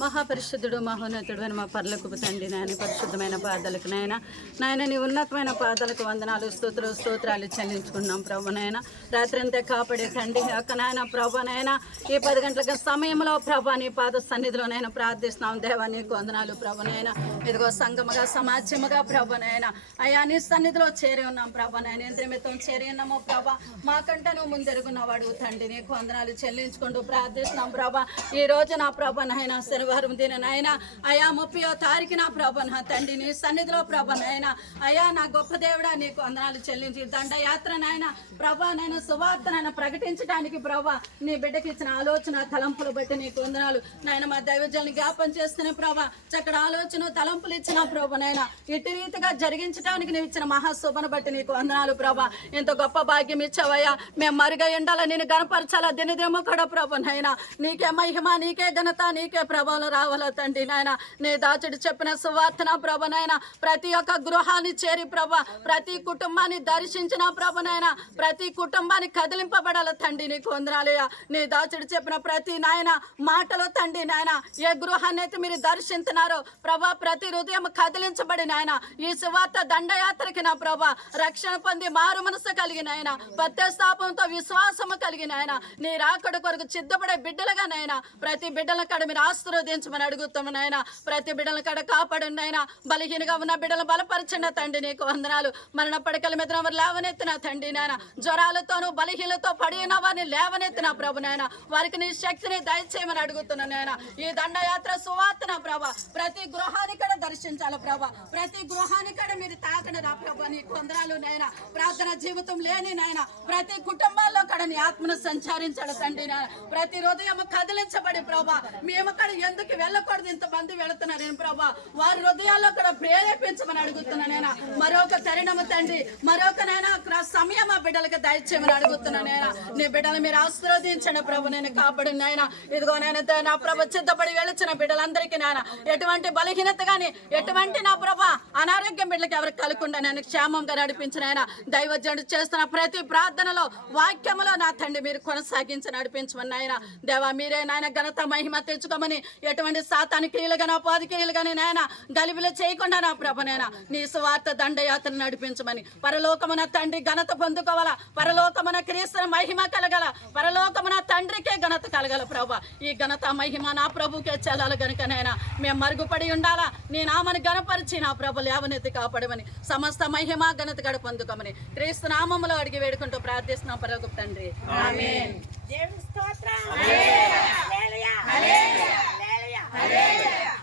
మహాపరిశుద్ధుడు మహోన్నతుడు అని మా పర్లకు తండ్రి నాయన పరిశుద్ధమైన పాదాలకు నాయన నీ ఉన్నతమైన పాదాలకు వందనాలు స్తోత్రాలు చెల్లించుకున్నాం ప్రభు నాయన రాత్రి అంతా కాపాడే తండ్రి అక్క నాయన ప్రభు నాయన ఈ 10 గంటల సమయంలో ప్రభు నీ పాద సన్నిధిలోనైనా ప్రార్థిస్తున్నాం దేవా నీకు వందనాలు ప్రభు నాయన ఇదిగో సంగముగా సమాజముగా ప్రభు నాయన అయా నీ సన్నిధిలో చేరి ఉన్నాం ప్రభు నాయన ఎంత నిమిత్తం చేరి ఉన్నామో ప్రభా మాకంటే నువ్వు ముందెరుగున్నవాడు తండ్రి నీకు వందనాలు చెల్లించుకుంటూ ప్రార్థిస్తున్నాం ప్రభా ఈ రోజు నా ప్రభు నాయన శనివారం దిన నాయన అయా 30వ తారీఖున ప్రభ నా తండ్రి నీ సన్నిధిలో ప్రభ నాయన అయా నా గొప్ప దేవుడా నీకు వందనాలు చెల్లించి దండయాత్ర నాయన ప్రభా నేను సువార్తనైనా ప్రకటించడానికి ప్రభా నీ బిడ్డకి ఇచ్చిన ఆలోచన తలంపులు బట్టి నీకు వందనాలు నాయన మా దైవజనుని జ్ఞాపం చేస్తున్న ప్రభా చక్కటి ఆలోచన తలంపులు ఇచ్చిన ప్రభ నాయన ఇటు రీతిగా జరిగించడానికి నువ్వు ఇచ్చిన మహాశుభను బట్టి నీకు వందనాలు ప్రభా ఎంత గొప్ప భాగ్యం ఇచ్చావయ్యా మేము మరుగా ఉండాలా నేను గనపరచాలా దినదినము కూడా ప్రభ నాయన నీకే మహిమ నీకే ఘనత నీకే ప్రభావం రావాలా తండ్రి నాయన నీ దాచుడు చెప్పిన సువార్తన ప్రభ నాయన ప్రతి ఒక్క గృహాన్ని చేరి ప్రభ ప్రతి కుటుంబాన్ని దర్శించిన ప్రభ నాయన ప్రతి కుటుంబాన్ని కదిలింపబడాల తండ్రి నీకు వందనాలయ్యా నీ దాచుడు చెప్పిన ప్రతి నాయన మాటలో తండ్రి నాయన ఏ గృహాన్ని అయితే మీరు దర్శించున్నారో ప్రభా ప్రతి హృదయం కదిలించబడి నాయన ఈ సువార్త దండయాత్రకి నా ప్రభ రక్షణ పొంది మారు మనసు కలిగిన ఆయన పత్యస్థాపంతో విశ్వాసము కలిగిన ఆయన నీ రాకడ కొరకు సిద్ధపడే బిడ్డలుగా నాయన ప్రతి బిడ్డల కాడ మీరు ఆశీర్వదించమని అడుగుతాము నాయన ప్రతి బిడ్డల కాడ కాపాడండి నాయన బలహీనగా ఉన్న బిడ్డలు బలపరచండి తండ్రి నీకు వందనాలు మరణ పడకల మీద లేవనెత్తిన తండ్రి నాయన జ్వరాలతోనూ బలహీనతో పడి ఉన్న వారిని లేవనెత్తిన ప్రభు నాయన వారికి నీ శక్తిని దయచేయమని అడుగుతున్నా నాయన ఈ దండయాత్ర సువార్తన ప్రభ ప్రతి గృహాన్ని కూడా దర్శించాలి ప్రభ ప్రతి గృహాన్ని కూడా మీరు తాకని రా ప్రభ నీకు వందనాలు నాయన ప్రార్థన జీవితం లేని నాయన ప్రతి కుటుంబాల్లో కూడా నీ ఆత్మను సంచారించాలి తండ్రి నాయన ప్రతి హృదయం కదిలించబడి ప్రభ మేము కూడా ఎందుకు వెళ్ళకూడదు, ఇంతమంది వెళుతున్నారు నేను ప్రభా, వారి హృదయాల్లో కూడా ప్రేరేపించమని అడుగుతున్నానైనా. మరొక తరుణము తండ్రి, మరొక నైనా సమయం ఆ బిడ్డలకి దయచేయమని అడుగుతున్నానైనా. నీ బిడ్డలు మీరు ఆశీర్వదించండి ప్రభు, నేను కాపాడిన ఆయన. ఇదిగో నేను నా ప్రభ సిద్ధపడి వెళుచిన బిడ్డలందరికీ నాయన ఎటువంటి బలహీనత కానీ ఎటువంటి నా ప్రభ అనారోగ్యం బిడ్డలకి ఎవరికి కలగకుండా నేను క్షేమంగా నడిపించిన ఆయన. దైవజనుడు చేస్తున్న ప్రతి ప్రార్థనలో వాక్యములో నా తండ్రి మీరు కొనసాగించి నడిపించమని ఆయన. దేవా మీరే నాయన ఘనత మహిమ తెచ్చుకోమని, ఎటువంటి సాతాను క్రియలు కానీ అపాధి క్రియలు కానీ నాయన గలిబిలు చేయకుండా నా ప్రభనైనా నీ సువార్త దండయాత్ర నడిపించమని. పరలోకమున తండ్రి ఘనత పొందుకోవాలా, పరలోకమున క్రీస్తుని మహిమ కలగల, పరలోకమున తండ్రికే ఘనత కలగల ప్రభా. ఈ ఘనత మహిమ నా ప్రభుకే చెల్లాలి గనుకనైనా మేము మరుగుపడి ఉండాలా. నీ నామని గణపరిచి నా ప్రభు లేవనెత్తి కాపాడమని, సమస్త మహిమ ఘనత గడ పొందుకోమని క్రీస్తు నామములో అడిగి వేడుకుంటూ ప్రార్థిస్తున్నాం పరలోకపు తండ్రి. ఆమేన్. దేవుని స్తోత్రం. హల్లెలూయా. హల్లెలూయా. హల్లెలూయా. హల్లెలూయా.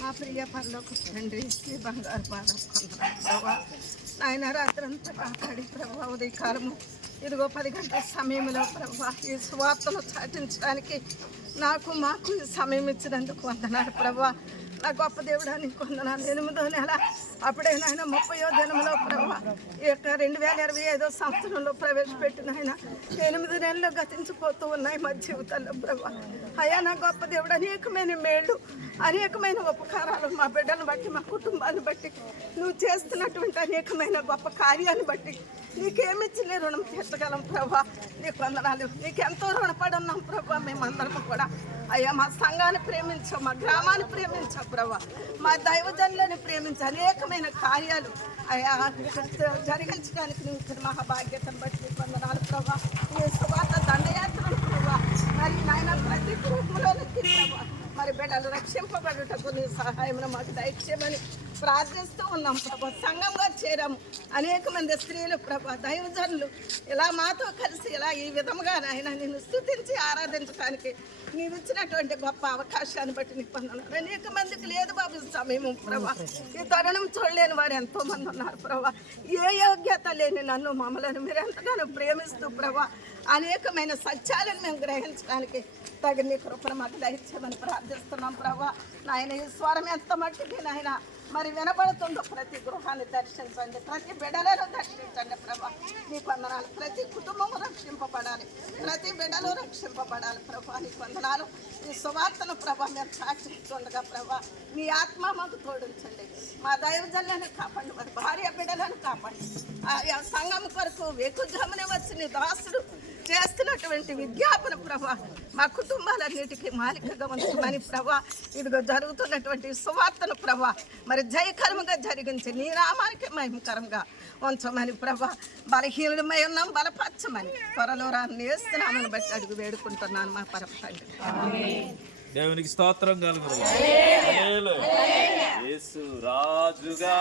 మా ప్రియ పరలోక తండ్రి నీ బంగారు పాదం ప్రభా. నాయన రాత్రంతా కాపాడి ప్రభా, ఉదయకాలము ఇదిగో 10 గంటల సమయంలో ప్రభా ఈ సువార్తను చాటించడానికి మాకు ఈ సమయం ఇచ్చినందుకు వందనాలు ప్రభా. నా గొప్ప దేవుడా నీకు వందనాలు. 8వ నెల అప్పుడే నాయన 30వ దినంలో ప్రభా ఈ యొక్క 2025వ సంవత్సరంలో ప్రవేశపెట్టిన ఆయన 8 నెలలు గతించిపోతూ ఉన్నాయి మా జీవితాల్లో ప్రభా. అయ్యా నా గొప్ప దేవుడు అనేకమైన మేళ్ళు, అనేకమైన ఉపకారాలు మా బిడ్డను బట్టి, మా కుటుంబాన్ని బట్టి, నువ్వు చేస్తున్నటువంటి అనేకమైన గొప్ప కార్యాన్ని బట్టి నీకేమిచ్చి రుణం తీర్చగలం ప్రభా. నీకు వందనాలు. నీకెంతో రుణపడి ఉన్నాం ప్రభా. మేమందరం కూడా అయ్యా మా సంఘాన్ని ప్రేమించావు, మా గ్రామాన్ని ప్రేమించావు ప్రభా, మా దైవజనులని ప్రేమించావు. అనేకమైన కార్యాలు అయ్యా జరిగించడానికి నువ్వు ఇచ్చిన మహాభాగ్యతను బట్టి నీకు వందనాలు ప్రభా. ఈ సువార్త దండయాత్రలు ప్రభా మరి నాయన ప్రతి కుటుంబంలోనికి ప్రభా మరి బిడ్డలు రక్షింపబడుటకు నీ సహాయం మాకు దయచేయమని ప్రార్థిస్తూ ఉన్నాం ప్రభా. సంఘంగా చేరాము అనేక మంది స్త్రీలు ప్రభా దైవజనులు ఇలా మాతో కలిసి ఇలా ఈ విధముగా నాయన నిన్ను స్తుతించి ఆరాధించడానికి నీవు ఇచ్చినటువంటి గొప్ప అవకాశాన్ని బట్టి నీకు పొందన్నారు. అనేక మందికి లేదు బాబు సమయం ప్రభా. ఈ తరుణం చూడలేని వారు ఎంతో మంది ఉన్నారు ప్రభా. ఏ యోగ్యత లేని నన్ను మమ్మల్ని మీరు ఎంతగానో ప్రేమిస్తూ ప్రభా అనేకమైన సత్యాలను మేము గ్రహించడానికి తగిన నీ కృపను మాకు దయచేయమని ప్రార్థిస్తున్నాం ప్రభా. నాయన ఈ స్వరం ఎంత మట్టికి నాయన మరి వినబడుతుందో ప్రతి గృహాన్ని దర్శించండి, ప్రతి బిడ్డలను దర్శించండి ప్రభా. నీకు వందనాలు. ప్రతి కుటుంబము రక్షింపబడాలి, ప్రతి బిడ్డలు రక్షింపబడాలి ప్రభా. నీకు వందనాలు. ఈ సువార్తను ప్రభా మేము సాక్షిస్తుండగా ప్రభా నీ ఆత్మ మాకు తోడించండి. మా దైవజనులను కాపాడండి, మరి భార్య బిడ్డలను కాపాడండి. ఆ సంఘం కొరకు వేకుజామునే వచ్చి నీ దాసుడు చేస్తున్నటువంటి విజ్ఞాపన ప్రభా మా కుటుంబాలన్నిటికీ మాలికగా ఉంచమని ప్రభా. ఇదిగో జరుగుతున్నటువంటి సువార్తను ప్రభా మరి జయకరంగా జరిగించి నీ నామానికి మహిమకరంగా ఉంచమని ప్రభా. బలహీనులమై ఉన్నాం, బలపరచమని త్వరలో రాస్తున్నామని బట్టి అడుగు వేడుకుంటున్నాను మా పరమ తండ్రి. దేవునికి స్తోత్రం కలుగును. యేసు రాజుగా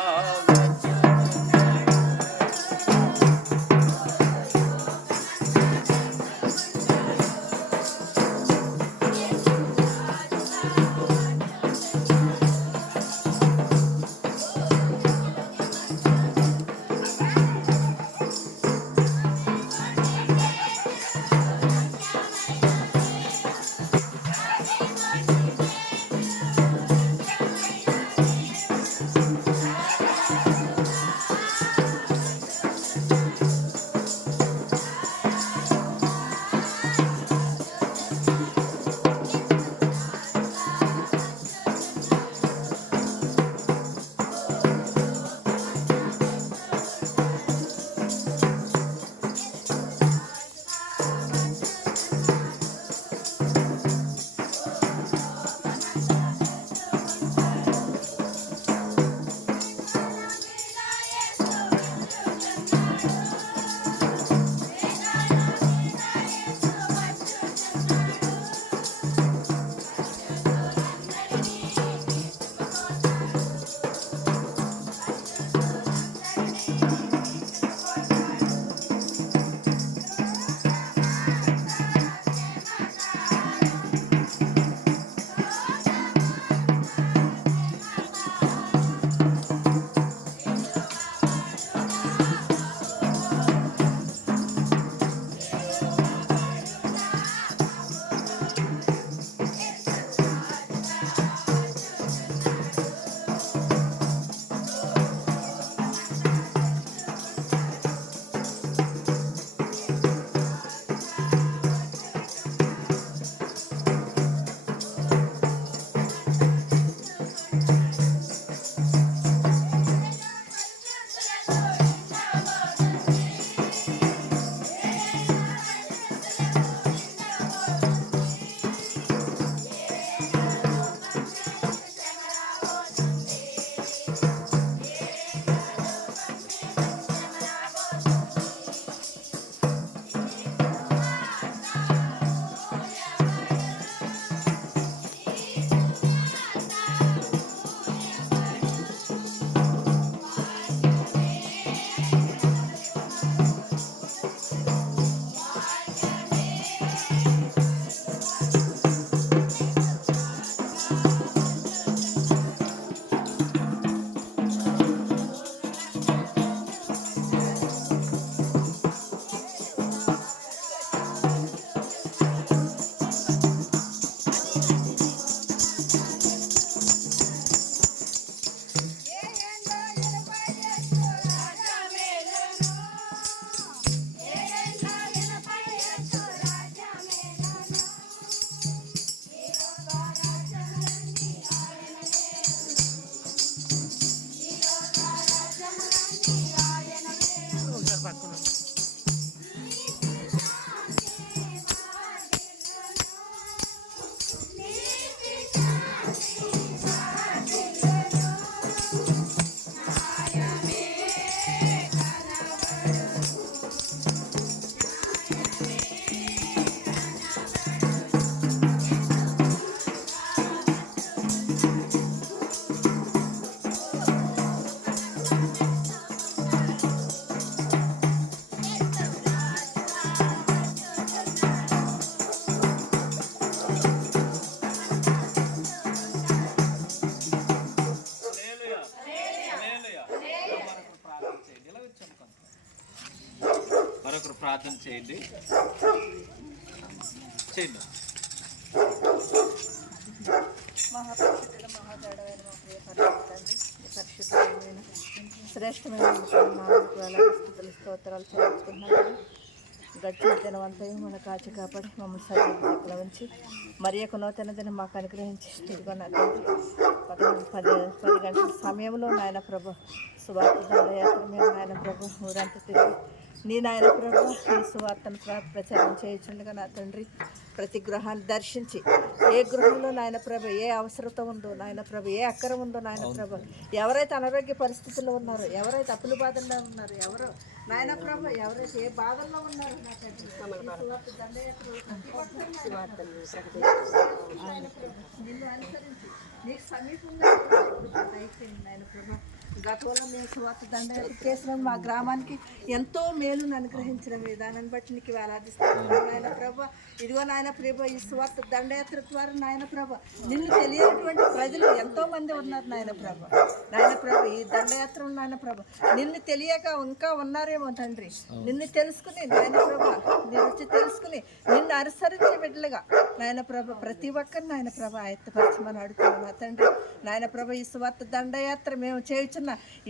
ఒకరు ప్రార్థన చేయండి. చేయండి. మహాపరిశుద్ధుడు మహాగడమైన మా ప్రియ పరలోకతండ్రి, ఈ పరిశుద్ధమైన శ్రేష్టమైన స్థుతులు స్తోత్రాలు చెల్లించుకుంటున్నాను. గడిచిన దినవంతా మన కాచి కాపాడి మమ్మల్ని సరిగ్గా ఉంచి మరి యొక్క నూతన దినం మాకు అనుగ్రహించి ఇదిగో నా తండ్రి 10 గంటల సమయంలో నాయన ప్రభు సువార్త యాత్ర మేము నాయన ప్రభు ఊరంతా తిరిగి నీ నాయన ప్రభు ఈ సువార్తను ప్రచారం చేయించుండగా నా తండ్రి ప్రతి గృహాన్ని దర్శించి ఏ గృహంలో నాయన ప్రభ ఏ అవసరత ఉందో నాయన ప్రభ ఏ అక్కర ఉందో నాయన ప్రభ ఎవరైతే అనారోగ్య పరిస్థితుల్లో ఉన్నారో ఎవరైతే అప్పుల బాధల్లో ఉన్నారో ఎవరో నాయన ప్రభ ఎవరైతే ఏ బాధల్లో ఉన్నారో నా తండ్రి నిన్ను అనుసరించి నీకు సమీపంగా దయచేయండి నాయన ప్రభ. గతంలో మేము సువార్త దండయాత్ర చేసిన మా గ్రామానికి ఎంతో మేలును అనుగ్రహించిన విధానాన్ని బట్టి నీకు వేలాదిస్తున్నాను నాయన ప్రభ. ఇదిగో నాయన ప్రభ ఈ సువార్త దండయాత్ర ద్వారా నాయన ప్రభ నిన్ను తెలియనటువంటి ప్రజలు ఎంతో మంది ఉన్నారు నాయన ప్రభ. నాయన ప్రభ ఈ దండయాత్ర నాయన ప్రభ నిన్ను తెలియక ఇంకా ఉన్నారేమో తండ్రి. నిన్ను తెలుసుకుని నాయన ప్రభ నీ రుచి తెలుసుకుని నిన్ను అనుసరించే బిడ్డలుగా నాయన ప్రభ ప్రతి ఒక్కరిని నాయన ప్రభ ఆయత్తపరచమని అడుగుతున్నాను తండ్రి. నాయన ప్రభ ఈ సువార్త దండయాత్ర మేము చేయుచున్న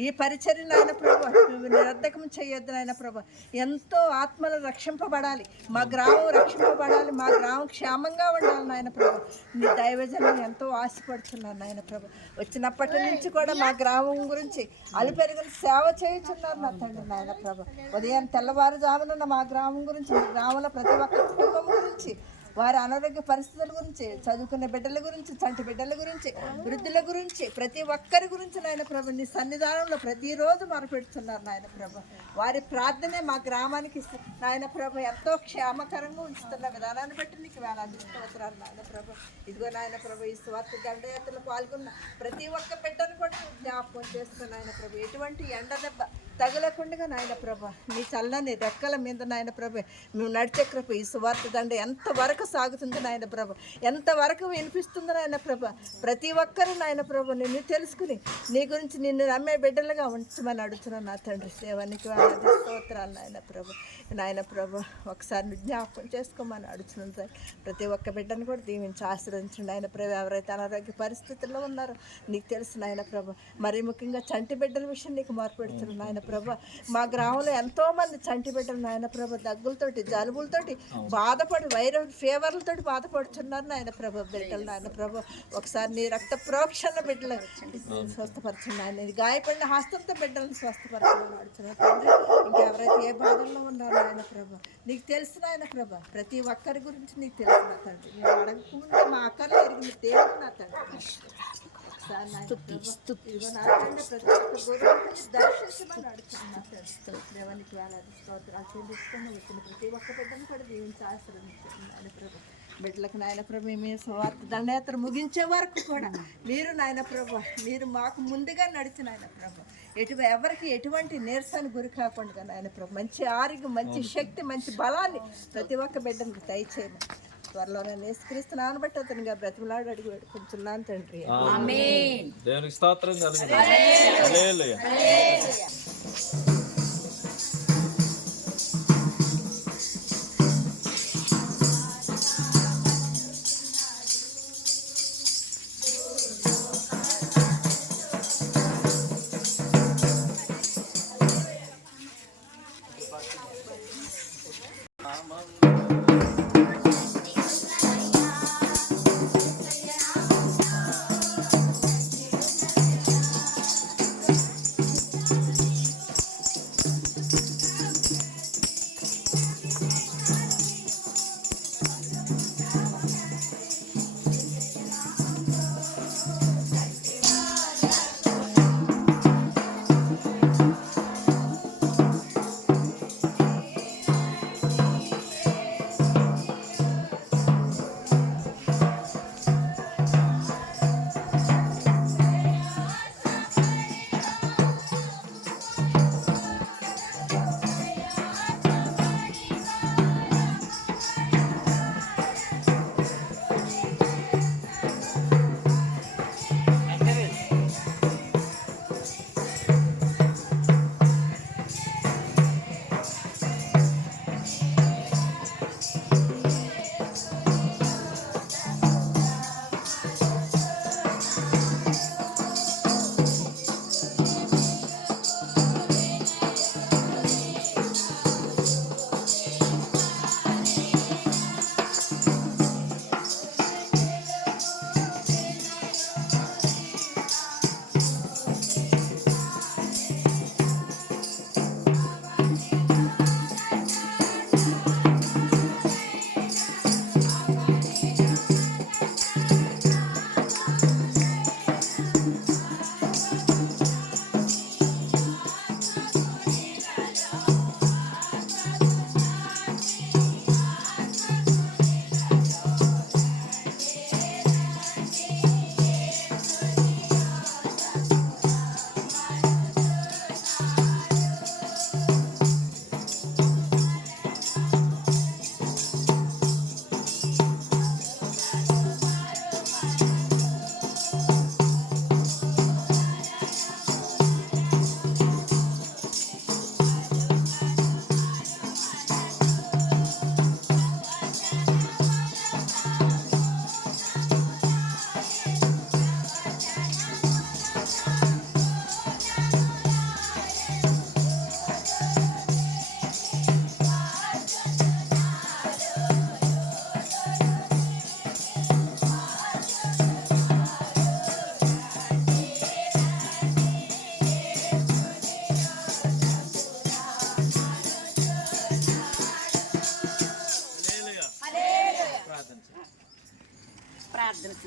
ఈ పరిచర్య నాయన ప్రభ మేము నిరర్ధకం చేయొద్దు నాయన ప్రభ. ఎంతో ఆత్మలు రక్షింపబడాలి, మా గ్రామం రక్షింపబడాలి, మా గ్రామం క్షేమంగా ఉండాలి నాయన ప్రభ. నీ దైవజనం ఎంతో ఆశపడుతున్నాను నాయన ప్రభ. వచ్చినప్పటి నుంచి కూడా మా గ్రామం గురించి అలుపెరుగుని సేవ చేయుచున్నారు నా తండ్రి నాయన ప్రభ. ఉదయం తెల్లవారుజామున మా గ్రామం గురించి మా గ్రామంలో ప్రతి ఒక్క కుటుంబం గురించి వారి అనారోగ్య పరిస్థితుల గురించి చదువుకునే బిడ్డల గురించి చంటి బిడ్డల గురించి వృద్ధుల గురించి ప్రతి ఒక్కరి గురించి నాయన ప్రభ నీ సన్నిధానంలో ప్రతిరోజు మొరపెడుతున్నారు నాయన ప్రభ. వారి ప్రార్థనే మా గ్రామానికి నాయన ప్రభ ఎంతో క్షేమకరంగా ఉంచుతున్న విధానాన్ని బట్టి నీకు వేలాది స్తోత్రాలు నాయన ప్రభ. ఇదిగో నాయన ప్రభ ఈ స్వార్థ దండయాత్రలో పాల్గొన్న ప్రతి ఒక్క బిడ్డను కూడా జ్ఞాపకం చేసుకుని నాయన ప్రభ ఎటువంటి ఎండ దెబ్బ తగలకుండా నాయన ప్రభ నీ చల్లని రెక్కల మీద నాయన ప్రభ మేము నడిచే కృప ఈ సువార్త దండ ఎంతవరకు సాగుతుంది నాయన ప్రభ, ఎంతవరకు వినిపిస్తుంది నాయన ప్రభ. ప్రతి ఒక్కరు నాయన ప్రభ నిన్ను తెలుసుకుని నీ గురించి నిన్ను నమ్మే బిడ్డలుగా ఉంచమని అడుగుతున్నాను నా తండ్రి. సేవానికి వేలాది స్తోత్రాలు నాయన ప్రభ. నాయన ప్రభ ఒకసారి జ్ఞాపకం చేసుకోమని అడుగుతున్నాను సార్. ప్రతి ఒక్క బిడ్డను కూడా దీవించి ఆశీర్వదించండి నాయన ప్రభ. ఎవరైతే అనారోగ్య పరిస్థితుల్లో ఉన్నారో నీకు తెలుసు నాయన ప్రభ. మరీ ముఖ్యంగా చంటి బిడ్డల విషయం నీకు మార్పెడుతున్నాను నాయన ప్రభ. మా గ్రామంలో ఎంతోమంది చంటి బిడ్డలు నాయన ప్రభ దగ్గులతోటి జలుబులతోటి బాధపడి వైరల్ ఫీవర్లతోటి బాధపడుతున్నారు నాయన ప్రభ బిడ్డలు నాయన ప్రభ. ఒకసారి నీ రక్త ప్రోక్షణ బిడ్డలు స్వస్థపరచండి నాయన. గాయపడిన హస్తంతో బిడ్డలను స్వస్థపరచమని అడుగుతున్నాను తండ్రి. ఇంకెవరైతే ఏ బాధల్లో ఉన్నారో నాయన ప్రభ నీకు తెలుసు నాయన ప్రభ. ప్రతి ఒక్కరి గురించి నీకు తెలుసు నా తండ్రి. నేను అడగకుండా మా అక్కలు ఎరిగిన దేవుడు నా తండ్రి. ఒకసారి నాయన ప్రభ ఇదిగో నా తండ్రి ప్రతి ఒక్క గోధుమని దర్శించమని అడుగుతున్నాను నా తండ్రి. దేవానికి వేలాది స్తోత్రాలు చెల్లిస్తున్నా. వచ్చిన ప్రతి ఒక్క బిడ్డను కూడా దీవించి ఆశీర్వదించండి నాయన ప్రభ. బిడ్డలకు నాయన ప్రభ మేము స్వార్థ దండయాత్ర ముగించే వరకు కూడా మీరు నాయన ప్రభ మీరు మాకు ముందుగా నడిచిన నాయన ప్రభ ఎవరికి ఎటువంటి నీరసాన్ని గురి కాకుండా నాయన ప్రభ మంచి ఆరోగ్యం, మంచి శక్తి, మంచి బలాన్ని ప్రతి ఒక్క బిడ్డను దయచేయము. త్వరలో నేను యేసుక్రీస్తునామమున బట్టి అతనిగా బ్రతిమలాడి అడిగి వేడుకుంటున్నాను తండ్రి. ఆమేన్. దేవునికి స్తోత్రం కలుగును. హల్లెలూయా.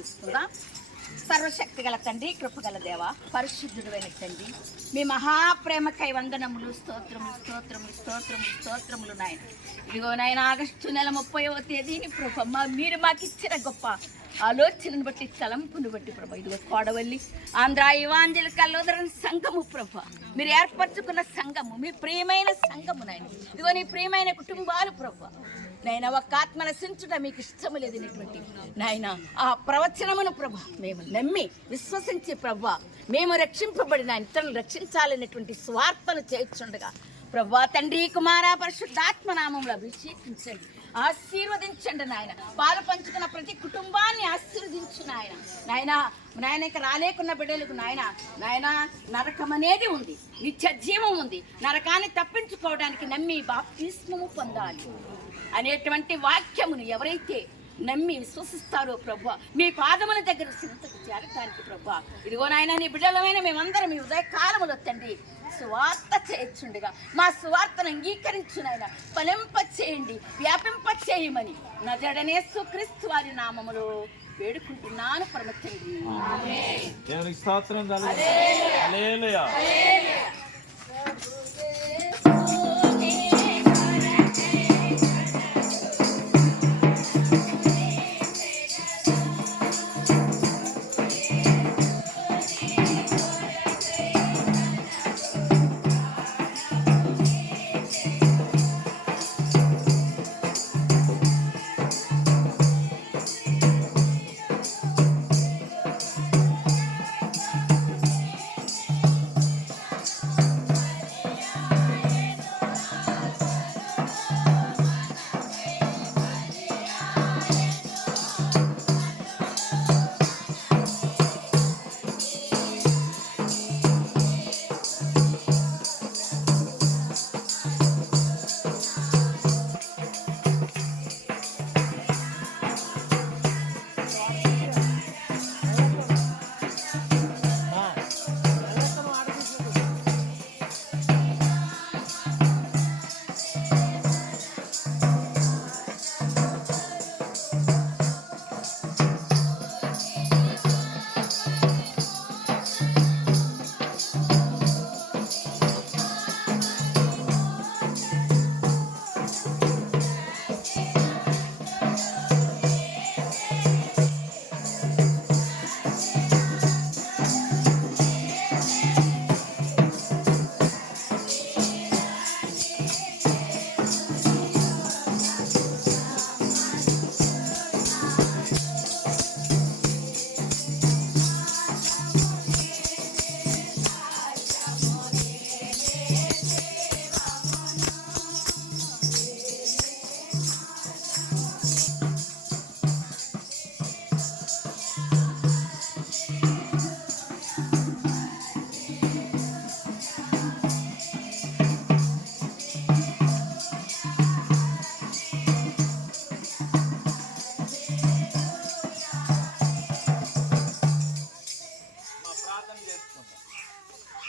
ప్రార్థిస్తుందా. సర్వశక్తి గల తండ్రి, కృపగల దేవ, పరిశుద్ధుడైన తండ్రి, మీ మహాప్రేమకై వందనములు, స్తోత్రములు స్తోత్రములు స్తోత్రములు స్తోత్రములు నాయన. ఇదిగో నాయన, ఆగస్టు నెల 30వ తేదీని ప్రభు మీరు మాకు ఇచ్చిన గొప్ప ఆలోచనను బట్టి, తలంపును బట్టి ప్రభు, ఇదిగో కోడవల్లి ఆంధ్ర ఇవాంజలికల్ లూథరన్ సంఘము ప్రభు, మీరు ఏర్పరచుకున్న సంఘము, మీ ప్రియమైన సంఘము నాయన. ఇదిగో నీ ప్రియమైన కుటుంబాలు ప్రభు నాయన, ఒక ఆత్మ నశించుట మీకు ఇష్టము లేదనేటువంటి నాయన ఆ ప్రవచనమును ప్రభు మేము నమ్మి విశ్వసించి ప్రభు మేము రక్షింపబడిన ఇతరులను రక్షించాలనేటువంటి స్వార్థను చేర్చుండగా ప్రభు తండ్రి, కుమార, పరిశుద్ధాత్మ నామములో అభిషేకించండి, ఆశీర్వదించండి నాయన. పాలు పంచుకున్న ప్రతి కుటుంబాన్ని ఆశీర్వదించు నాయన. నాయన ఇక రాలేకున్న బిడ్డలకు నాయన నరకం అనేది ఉంది, నిత్య జీవం ఉంది. నరకాన్ని తప్పించుకోవడానికి నమ్మి బాప్తిస్మము పొందాలి అనేటువంటి వాక్యమును ఎవరైతే నమ్మి విశ్వసిస్తారో ప్రభు, మీ పాదముల దగ్గర చింతకు చేరటానికి ప్రభు, ఇదిగో నాయన నీ బిడ్డలమైన మేమందరం ఈ ఉదయకాలములో తండ్రి సువార్త చేయించుండగా మా సువార్తను అంగీకరించు నాయన, ఫలింప చేయండి, వ్యాపింప చేయమని నజరేయుడైన క్రీస్తు వారి నామములో వేడుకుంటున్నాను పరమ తండ్రి. దేవునికి స్తోత్రం కలుగును. హల్లెలూయా.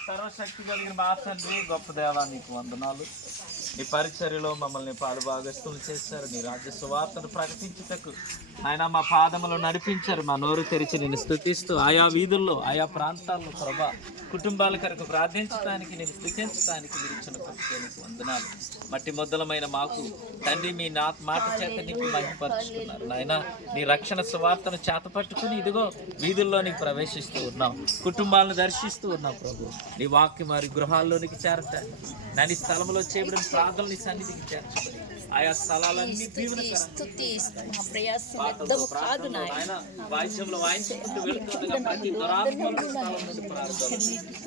సర్వశక్తి కలిగిన మా తండ్రి, గొప్ప దేవా, నీకు వందనాలు. నీ పరిచర్యలో మమ్మల్ని పాలు భాగస్తులు చేశారు. నీ రాజ్య సువార్తను ప్రకటించుటకు ఆయన మా పాదములు నడిపించారు. మా నోరు తెరిచి నేను స్తుతిస్తూ ఆయా వీధుల్లో, ఆయా ప్రాంతాల్లో ప్రభా కుటుంబాల కొరకు ప్రార్థించడానికి, నేను స్తుతించడానికి మీరు ఇచ్చిన కృపకు వందనాలు. మట్టి ముద్దలమైన మాకు తండ్రి మీ మాట చేత నీకు మహిమపరుచుకున్నారు. నాయన నీ రక్షణ సువార్తను చేతపట్టుకుని ఇదిగో వీధుల్లోనికి ప్రవేశిస్తూ ఉన్నాం, కుటుంబాలను దర్శిస్తూ ఉన్నాం ప్రభు. నీ వాక్యం వారి గృహాల్లోనికి చేరటాన్ని, నన్ను స్థలంలో చేయబడిన ప్రార్థనలు నీ సన్నిధికి చేర్చబడి ఆయా స్థలాలన్నీ వాయిద్యంలో వాయించుకుంటూ వెళ్తుండగా ప్రతి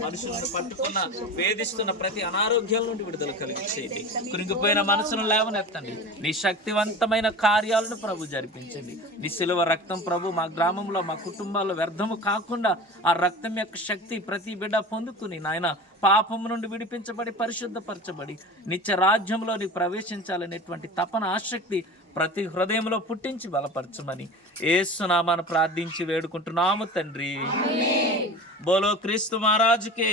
మనుషులను పట్టుకున్న వేధిస్తున్న ప్రతి అనారోగ్యాల నుండి విడుదల కలిగించేయండి. కురింగిపోయిన మనసును లేవనెత్తండి. నీ శక్తివంతమైన కార్యాలను ప్రభు జరిపించండి. నీ శిలువ రక్తం ప్రభు మా గ్రామంలో, మా కుటుంబాల్లో వ్యర్థము కాకుండా ఆ రక్తం యొక్క శక్తి ప్రతి బిడ్డ పొందుకుని నాయన పాపము నుండి విడిపించబడి పరిశుద్ధపరచబడి నిత్య రాజ్యంలో నీకు ప్రవేశించాలనేటువంటి తపన, ఆసక్తి ప్రతి హృదయంలో పుట్టించి బలపరచమని యేసు నామాన ప్రార్థించి వేడుకుంటున్నాము తండ్రి. బోలో క్రీస్తు మహారాజుకే.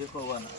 యెహోవాను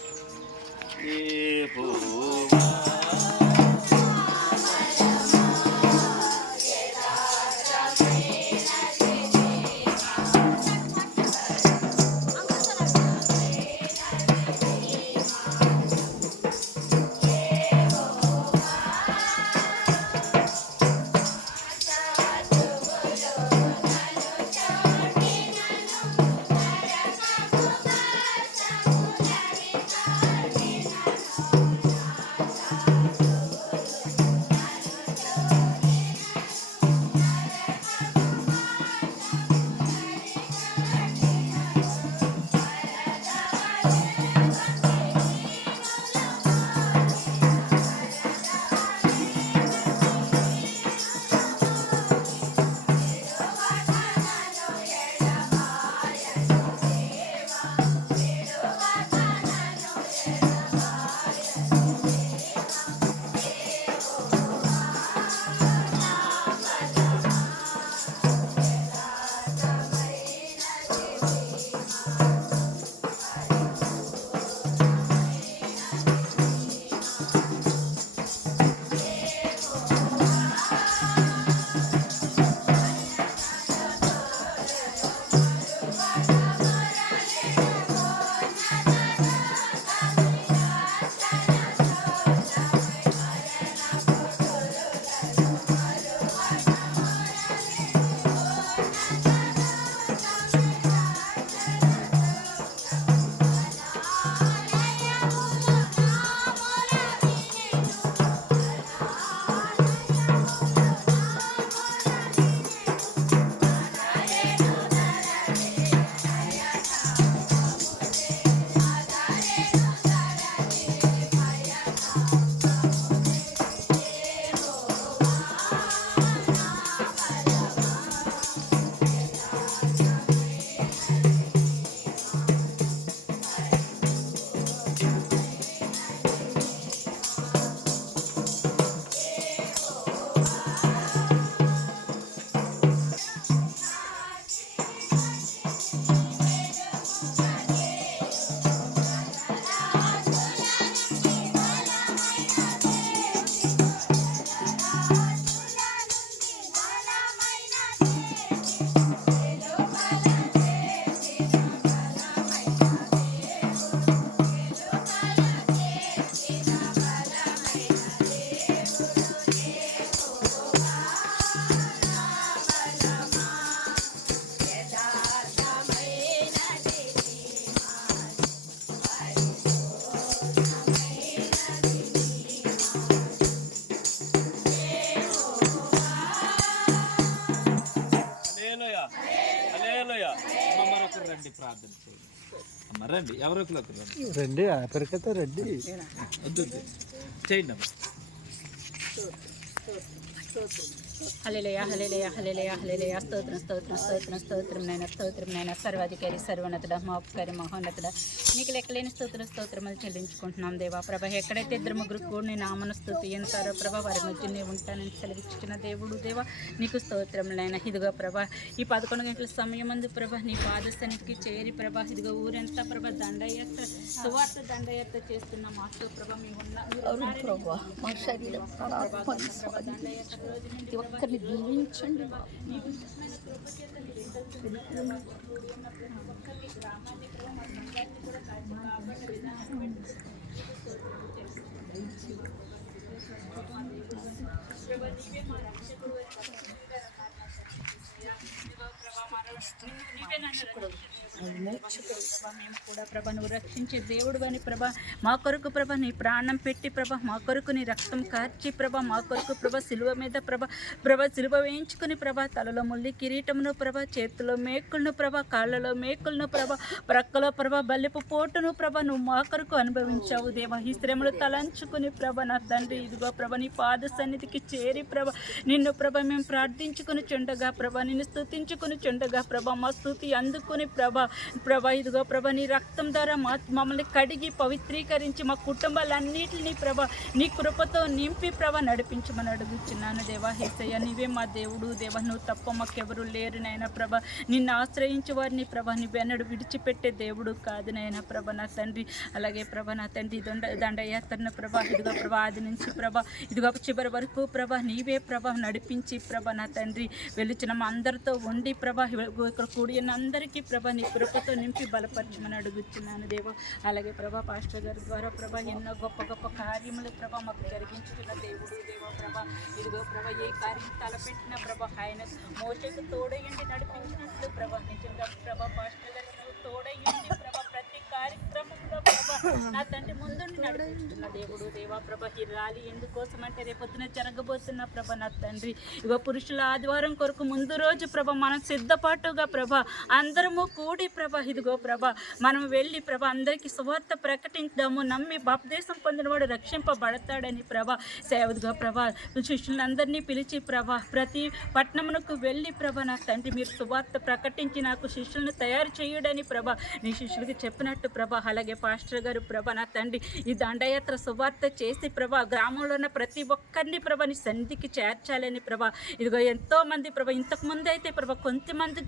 రండి ప్రార్థన చేయండి. అమ్మ రండి, ఎవరో ఒకరు రండి, ఆఖరికైతే రండి. వద్దు చేయండి అమ్మ. హల్లెలూయా హల్లెలూయా హల్లెలూయా హల్లెలూయా. స్తోత్రం స్తోత్రం స్తోత్రం స్తోత్రం నైనా సర్వాధికారి సర్వోన్నతుడ మహోపకారి మహోన్నతుడ నీకు లెక్కలేని స్తోత్రములు చెల్లించుకుంటున్నాం దేవా. ప్రభ ఎక్కడైతే ఇద్దరు ముగ్గురు కూడా నీ నామను స్తుతి ఎంతారో ప్రభ వారి మధ్య నీ ఉంటానని సెలవిచ్చిన దేవుడు దేవా నీకు స్తోత్రములైనా. ఇదిగో ప్రభ ఈ 11 గంటల సమయం ముందు ప్రభ నీ పాదసన్నిధికి చేరి ప్రభ ఇదిగో ఊరంతా ప్రభ దండయాత్ర సువార్త దండయాత్ర చేస్తున్న మాతో ప్రభ మేము ఒక్కరిని దీవించండి. మేము కూడా ప్రభ నువ్వు రక్షించే దేవుడు అని ప్రభ మా కొరకు ప్రభ నీ ప్రాణం పెట్టి ప్రభ మా కొరకు నీ రక్తం కార్చి ప్రభ మా కొరకు ప్రభ సిలువ మీద ప్రభ సిలువ వేయించుకుని ప్రభ తలలో ముల్లి కిరీటమును ప్రభ చేతిలో మేకులను ప్రభ కాళ్ళలో మేకులను ప్రభ ప్రక్కలో ప్రభ బల్లెపు పోటును ప్రభ నువ్వు మా కొరకు అనుభవించావు దేవ. ఈ శ్రమలు తలంచుకుని ప్రభ నా తండ్రి ఇదిగో ప్రభ నీ పాద సన్నిధికి చేరి ప్రభ నిన్ను ప్రభ మేము ప్రార్థించుకుని చుండగా ప్రభ నిన్ను స్తుతించుకుని చుండగా పాత్రలుగా ప్రభా మా స్తుతి అందుకుని ప్రభా ఇదిగో ప్రభా నీ రక్తం ద్వారా మమ్మల్ని కడిగి పవిత్రీకరించి మా కుటుంబాలన్నిటిని ప్రభా నీ కృపతో నింపి ప్రభా నడిపించమని అడుగుచున్నాను దేవా. యేసయ్య నీవే మా దేవుడు దేవా, నువ్వు తప్ప మాకెవరు లేరు నాయన ప్రభా. నిన్ను ఆశ్రయించే వారిని ప్రభా నువ్వెన్నడు విడిచిపెట్టే దేవుడు కాదు నాయన ప్రభా నా తండ్రి. అలాగే ప్రభా నా తండ్రి దండయాత్రను ప్రభా ఇదిగో ప్రభా ఆది నుంచి ప్రభా ఇదిగో చివరి వరకు ప్రభా నీవే ప్రభా నడిపించి ప్రభా నా తండ్రి వెలుచిన మా అందరితో ఉండి ప్రభా ఇక్కడ కూడిన అందరికీ ప్రభా నీ కృపతో నింపి బలపరచమని అడుగుతున్నాను దేవా. అలాగే ప్రభా పాస్టర్ గారి ద్వారా ప్రభా ఎన్నో గొప్ప గొప్ప కార్యములు ప్రభా మాకు జరిగించుతున్న దేవుడు దేవా ప్రభా. ఇదిగో ప్రభా ఏ కార్యం తలపెట్టిన ప్రభా ఆయన మోసకు తోడయండి నడిపించినట్లు ప్రభా నిజంగా ప్రభా పాస్టర్ గారికి నువ్వు తోడయండి ప్రభా ప్రతి కార్యక్రమంలో ప్రభా నా తండ్రి ముందుండి నడిపిస్తున్న దేవుడు దేవా ప్రభా. ఈ ర్యాలీ ఎందుకోసం అంటే రేపొద్దున జరగబోతున్న ప్రభా నా తండ్రి ఇగో పురుషుల ఆదివారం కొరకు ముందు రోజు ప్రభా మనం సిద్ధపాటుగా ప్రభా అందరము కూడి ప్రభా ఇదిగో ప్రభా మనం వెళ్ళి ప్రభా అందరికీ సువార్త ప్రకటించాము. నమ్మి బాప్దేశం పొందినవాడు రక్షింపబడతాడని ప్రభా సేవదుగా ప్రభా శిష్యులందరినీ పిలిచి ప్రభా ప్రతి పట్టణమునకు వెళ్ళి ప్రభా నా తండ్రి మీరు సువార్త ప్రకటించి నాకు శిష్యులను తయారు చేయడని ప్రభా నీ శిష్యులకి చెప్పినట్టు ప్రభా. అలాగే పాస్టర్ గారు ప్రభా నా తండ్రి ఈ దండయాత్ర సువార్త చేసి ప్రభా గ్రామంలో ఉన్న ప్రతి ఒక్కరిని ప్రభా నీ సన్నిధికి చేర్చాలని ప్రభా. ఇదిగో ఎంతో మంది ప్రభా ఇంతకుముందు అయితే ప్రభా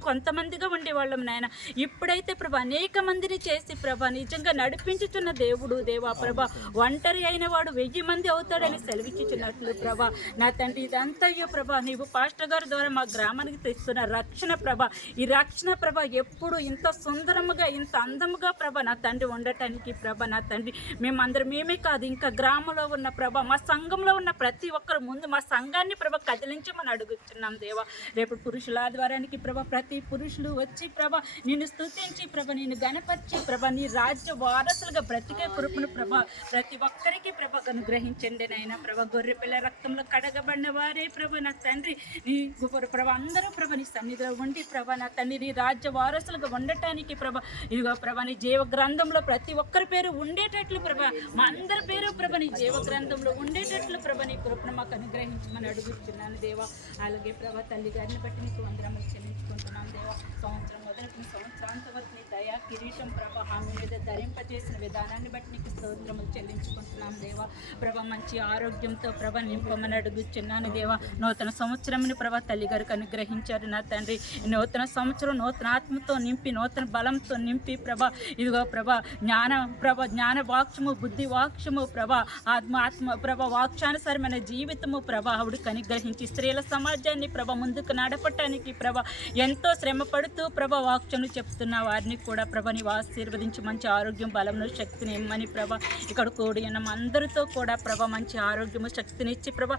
కొంతమందిగా ఉండేవాళ్ళం నాయన, ఇప్పుడైతే ప్రభా అనేక మందిని చేసి ప్రభా నిజంగా నడిపించుచున్న దేవుడు దేవా ప్రభా. ఒంటరి అయిన వాడు 1000 మంది అవుతాడని సెలవిచ్చుచున్నట్లు ప్రభా నా తండ్రి ఇదంతయ్యో ప్రభా నీవు పాస్టర్ గారి ద్వారా మా గ్రామానికి తెస్తున్న రక్షణ ప్రభా. ఈ రక్షణ ప్రభా ఎప్పుడు ఇంత సుందరముగా ఇంత అందముగా ప్రభా నా తండ్రి ఉండటానికి ప్రభా నా తండ్రి మేమే కాదు ఇంకా గ్రామంలో ఉన్న ప్రభా మా సంఘంలో ఉన్న ప్రతి ఒక్కరు ముందు మా సంఘాన్ని ప్రభా కదిలించమని అడుగుతున్నాం దేవా. రేపు పురుషుల ఆదివారానికి ప్రభా ప్రతి పురుషులు వచ్చి ప్రభా నిన్ను స్తుతించి ప్రభా నిన్ను గణపరిచి ప్రభా నీ రాజ్య వారసులుగా బ్రతికే కృపను ప్రభా ప్రతి ఒక్కరికి ప్రభా అనుగ్రహించండి నాయన ప్రభా. గొర్రె పిల్ల రక్తంలో కడగబడిన వారే ప్రభా నా తండ్రి నీ ప్రభా అందరూ ప్రభా నీ సన్నిధిలో ఉండి ప్రభా నా తండ్రి నీ రాజ్య వారసులుగా ఉండటానికి ప్రభా ఇదిగో ప్రభా నీ జీవ గ్రంథంలో ప్రతి ఒక్కరి పేరు ఉండేటట్లు ప్రభా మా అందరి పేరు ప్రభా నీ జీవ గ్రంథంలో ఉండేటట్లు ప్రభా నీ కృపను మాకు అనుగ్రహించమని అడుగుతున్నాను దేవా. అలాగే ప్రభా తల్లి గారిని బట్టి నీకు వందనములు చెల్లించుకుంటున్నాను దేవా. సంవత్సరం మొదటి సంవత్సరాంత వరకు నీ దయా కిరీటం ప్రభా ఆమె మీద ధరింపజేసిన విధానాన్ని బట్టి నీకు స్తోత్రములు చెల్లించుకుంటున్నాం దేవా. ప్రభా మంచి ఆరోగ్యంతో ప్రభా నింపమని అడుగుచున్నాను దేవా. నూతన సంవత్సరంని ప్రభా తల్లి గారికి అనుగ్రహించారు నా తండ్రి. నూతన సంవత్సరం నూతన ఆత్మతో నింపి నూతన బలంతో నింపి ప్రభా ఇదిగో ప్రభా జ్ఞాన వాక్యము బుద్ధి వాక్యము ప్రభా ఆత్మ ప్రభా వాక్యానుసారమైన జీవితము ప్రభా ఆవిడకి అనుగ్రహించి స్త్రీల సమాజాన్ని ప్రభా ముందుకు నడపటానికి ప్రభా ఎంతో శ్రమ పడుతూ ప్రభా వాక్యను చెప్తున్న వారిని కూడా ప్రభా నీవు ఆశీర్వదించి మంచి ఆరోగ్యం బలమును శక్తిని ఇమ్మని ప్రభా ఇక్కడ కూడి ఉన్న అందరితో కూడా ప్రభా మంచి ఆరోగ్యము శక్తిని ఇచ్చి ప్రభా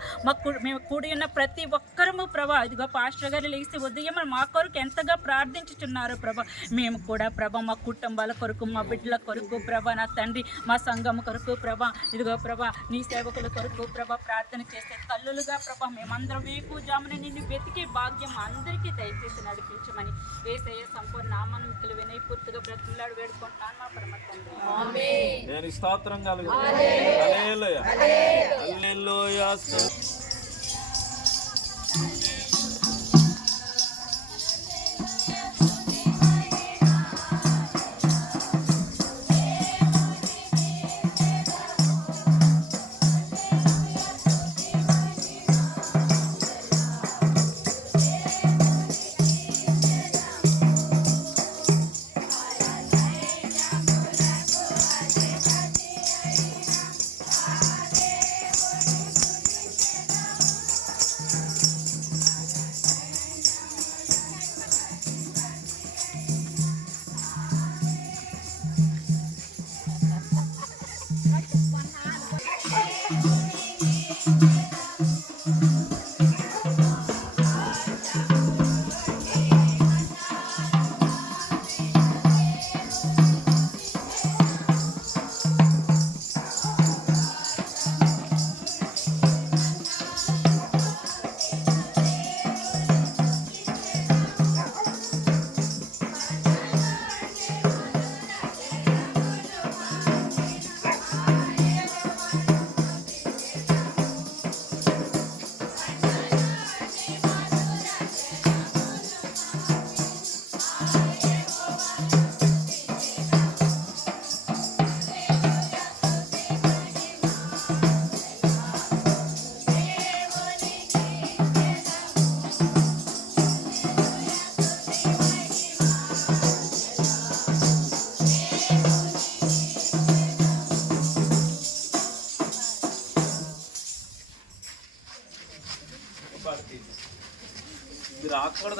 మేము కూడి ఉన్న ప్రతి ఒక్కరము ప్రభా ఇదిగో పాస్టర్ గారు లేచి ఉదయం మా కొరకు ఎంతగా ప్రార్థించుచున్నారు ప్రభా. మేము కూడా ప్రభా మా కుటుంబాల కొరకు మా బిడ్డల కొరకు ప్రభా నా తండ్రి మా సంఘం కొరకు ప్రభా ఇదిగో ప్రభా నీ సేవకుల కొరకు ప్రభా ప్రార్థన చేసే తల్లులుగా ప్రభా మేమందరం వేకుజామున నిన్ను వెతికే భాగ్యం అందరికీ దయచేసి నడిపించమని యేసయ్య సంపూర్ణ నామములు వినయ పూర్తిగా బ్రతిమలాడి వేడుకుంటాను మా పరమ తండ్రి. నేను స్తోత్రం కలుగు హల్లెలూయా హల్లెలూయా.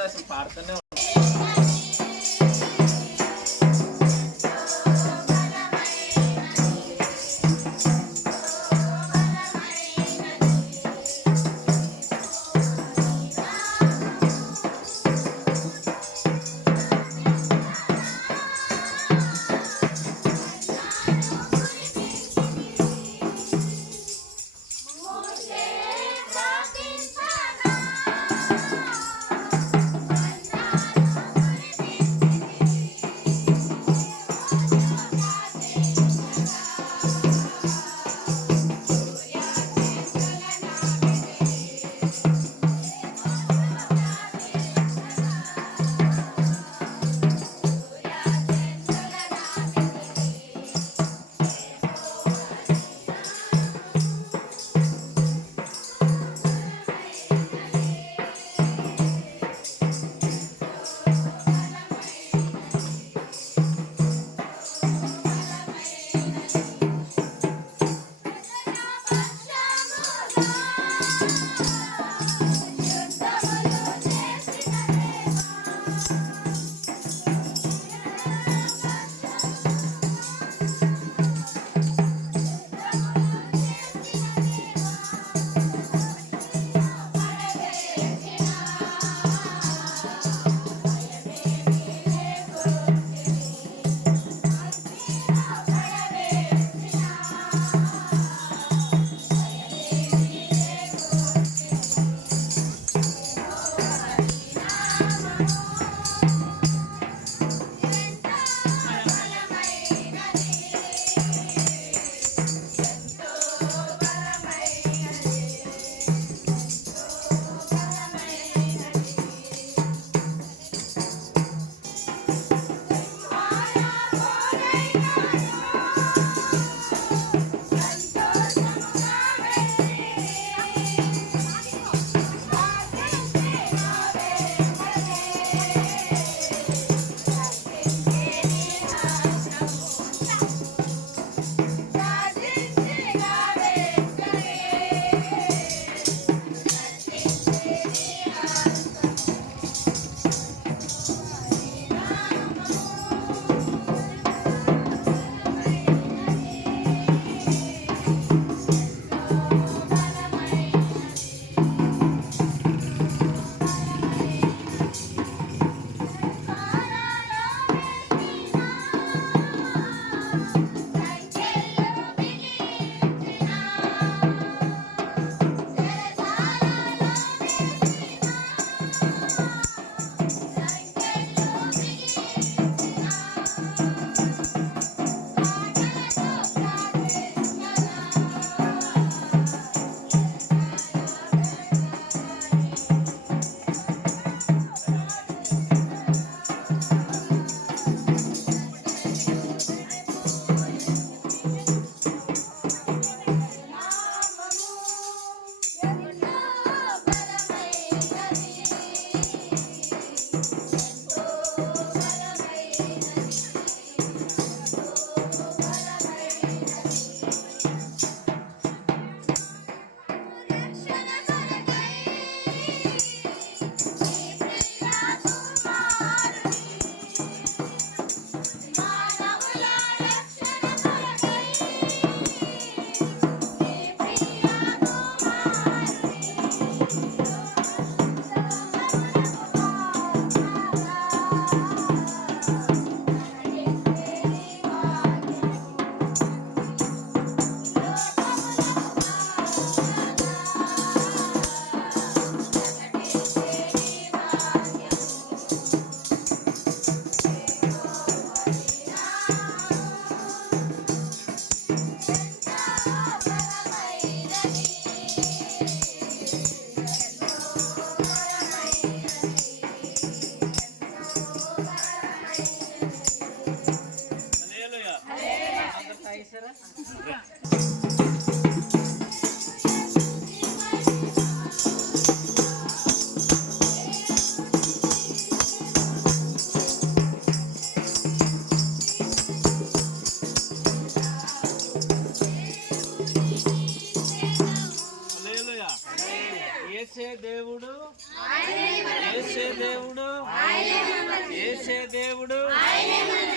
ఆగిపోదు, అసలు పాడుతూనే ఉంటుంది.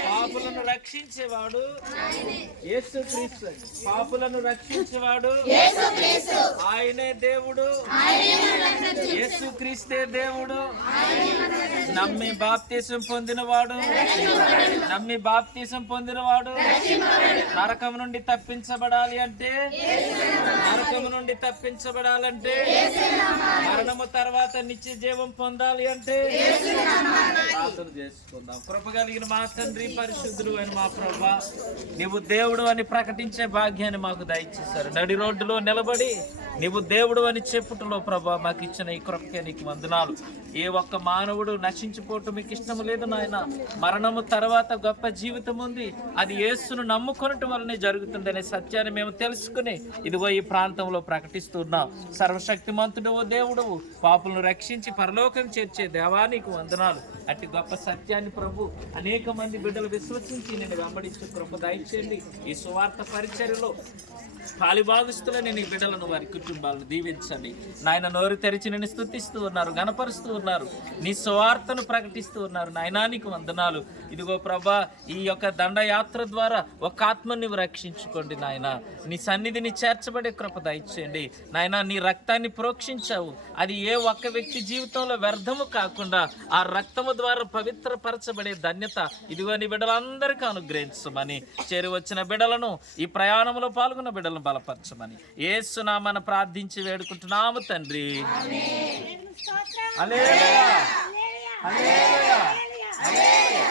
పాపులను రక్షించేవాడు యేసుక్రీస్తు. పాపులను రక్షించేవాడు ఆయనే దేవుడు, యేసుక్రీస్తే దేవుడు. నమ్మి బాప్తీసం పొందినవాడు నరకం నుండి తప్పించబడాలి అంటే, మరణము తర్వాత నిత్య జీవం పొందాలి అంటే ప్రార్థన చేసుకుందాం. కృప కలిగిన మా తండ్రి, పరిశుద్ధుడు అని మా ప్రభువా, నీవు దేవుడు అని ప్రకటించే భాగ్యాన్ని మాకు దయచేశారు. నడి రోడ్డులో నిలబడి నీవు దేవుడు అని చెప్పుటలో ప్రభువా మాకు ఇచ్చిన ఈ కృపకే నీకు వందనాలు. ఏ ఒక్క మానవుడు నశించిపోవటం మీకు ఇష్టం లేదు నాయన. మరణము తర్వాత గొప్ప జీవితం ఉంది, అది యేసును నమ్ముకొనటం వల్లనే జరుగుతుందనే సత్యాన్ని మేము తెలుసుకుని ఇదిగో ఈ ప్రాంతంలో ప్రకటిస్తున్నాం. సర్వశక్తిమంతుడు దేవుడు, పాపులను రక్షించి పరలోకం చేర్చే దేవా నీకు వందనాలు. అట్టి గొప్ప సత్యాన్ని ప్రభు అనేక మంది బిడ్డలు విశ్వసించి నేను వెంబడించే కృప దయచేయండి. ఈ సువార్త పరిచర్యలో పాలిభాగస్తులని నీ బిడ్డలను, వారి కుటుంబాలను దీవించండి నాయన. నోరు తెరిచి నేను స్తుతిస్తూ ఉన్నారు, గణపరుస్తూ ఉన్నారు, నీ సువార్తను ప్రకటిస్తూ ఉన్నారు నాయనా, నీకు వందనాలు. ఇదిగో ప్రభా, ఈ యొక్క దండయాత్ర ద్వారా ఒక ఆత్మని నీవు రక్షించుకోండి నాయన. నీ సన్నిధిని చేర్చబడే కృప దయచేయండి నాయన. నీ రక్తాన్ని ప్రోక్షించావు, అది ఏ ఒక్క వ్యక్తి జీవితంలో వ్యర్థము కాకుండా ఆ రక్తము ద్వారా పవిత్రపరచబడే ధన్యత ఇదిగో నీ బిడ్డలందరికీ అనుగ్రహించమని, చేరి వచ్చిన బిడ్డలను, ఈ ప్రయాణంలో పాల్గొన్న బిడ్డలను బలపరచమని యేసు నామమున ప్రార్థించి వేడుకుంటున్నాము తండ్రి. హల్లెలూయా, హల్లెలూయా, హల్లెలూయా.